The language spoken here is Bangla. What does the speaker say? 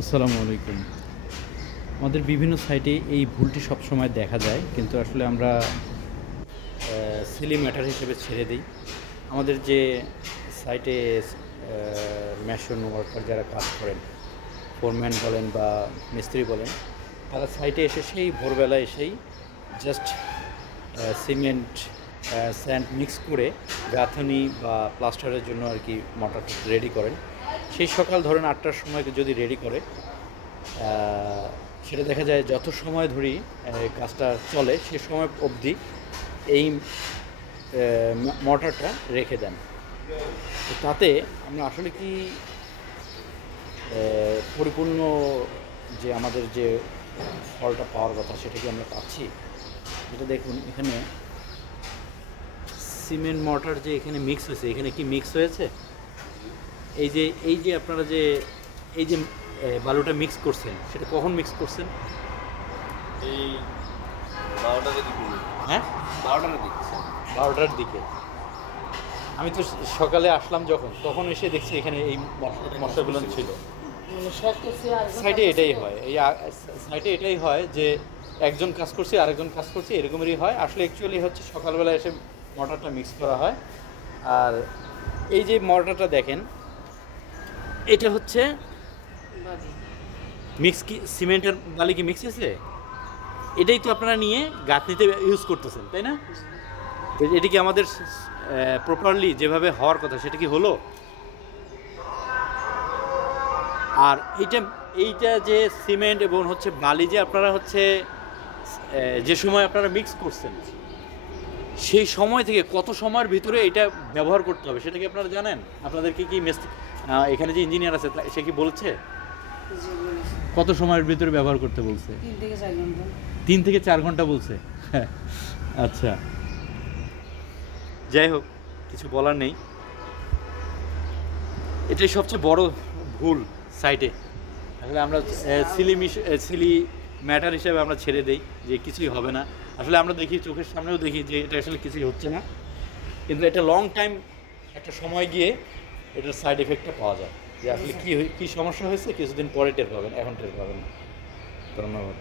আসসালামু আলাইকুম। আমাদের বিভিন্ন সাইটে এই ভুলটি সবসময় দেখা যায়, কিন্তু আসলে আমরা সিলি ম্যাটার হিসেবে ছেড়ে দিই। আমাদের যে সাইটে মেশন ওয়ার্কার যারা কাজ করেন, ফোরম্যান বলেন বা মিস্ত্রি বলেন, তারা সাইটে এসে সেই ভোরবেলা এসেই জাস্ট সিমেন্ট স্যান্ড মিক্স করে গাঁথনি বা প্লাস্টারের জন্য আর কি মোটরটা রেডি করেন। সেই সকাল ধরেন ৮টার সময় যদি রেডি করে, সেটা দেখা যায় যত সময় ধরেই কাজটা চলে সে সময় অবধি এই মোটরটা রেখে দেন। তো তাতে আমরা আসলে কি পরিপূর্ণ যে আমাদের যে ফলটা পাওয়ার কথা সেটা কি আমরা পাচ্ছি? এটা দেখুন, এখানে সিমেন্ট মর্টার যে এখানে মিক্স হয়েছে, এখানে কি মিক্স হয়েছে? এই যে আপনারা যে এই যে বালুটা মিক্স করছেন, সেটা কখন মিক্স করছেন? এই 12টার দিকে। হ্যাঁ, 12টার দিকে। 12টার দিকে। আমি তো সকালে আসলাম যখন, তখন এসে দেখছি এখানে এই মশলাগুলো ছিল। সাইটে এটাই হয়, সাইটে এটাই হয় যে একজন কাজ করছে আরেকজন কাজ করছে, এরকমেরই হয়। আসলে অ্যাকচুয়ালি হচ্ছে সকালবেলা এসে মর্টারটা মিক্স করা হয়। আর এই যে মর্টারটা দেখেন, এটা হচ্ছে মিক্স, কি সিমেন্টের বালি কি মিক্স হয়েছে? এটাই তো আপনারা নিয়ে গাঁথনিতে ইউজ করতেছেন, তাই না? তো এটা কি আমাদের প্রপারলি যেভাবে হওয়ার কথা সেটা কি হলো? আর এইটা যে সিমেন্ট এবং হচ্ছে বালি যে আপনারা হচ্ছে যে সময় আপনারা মিক্স করছেন, সেই সময় থেকে কত সময়ের ভিতরে এটা ব্যবহার করতে হবে সেটা কি আপনারা জানেন? আপনাদেরকে কি এখানে যে ইঞ্জিনিয়ার আছে সে কি বলছে কত সময়ের ভিতরে ব্যবহার করতে বলছে? 3 থেকে 4 ঘন্টা বলছে। আচ্ছা, যাই হোক, কিছু বলার নেই। এটাই সবচেয়ে বড় ভুল সাইটে। আসলে আমরা সিলি ম্যাটার হিসেবে আমরা ছেড়ে দেই যে কিছুই হবে না। আসলে আমরা দেখি, চোখের সামনেও দেখি যে এটা আসলে কিছুই হচ্ছে না, কিন্তু এটা লং টাইম একটা সময় গিয়ে এটার সাইড এফেক্টটা পাওয়া যায় যে আসলে কী সমস্যা হয়েছে কিছুদিন পরে টের পাবেন, এখন টের পাবেন না। ধন্যবাদ।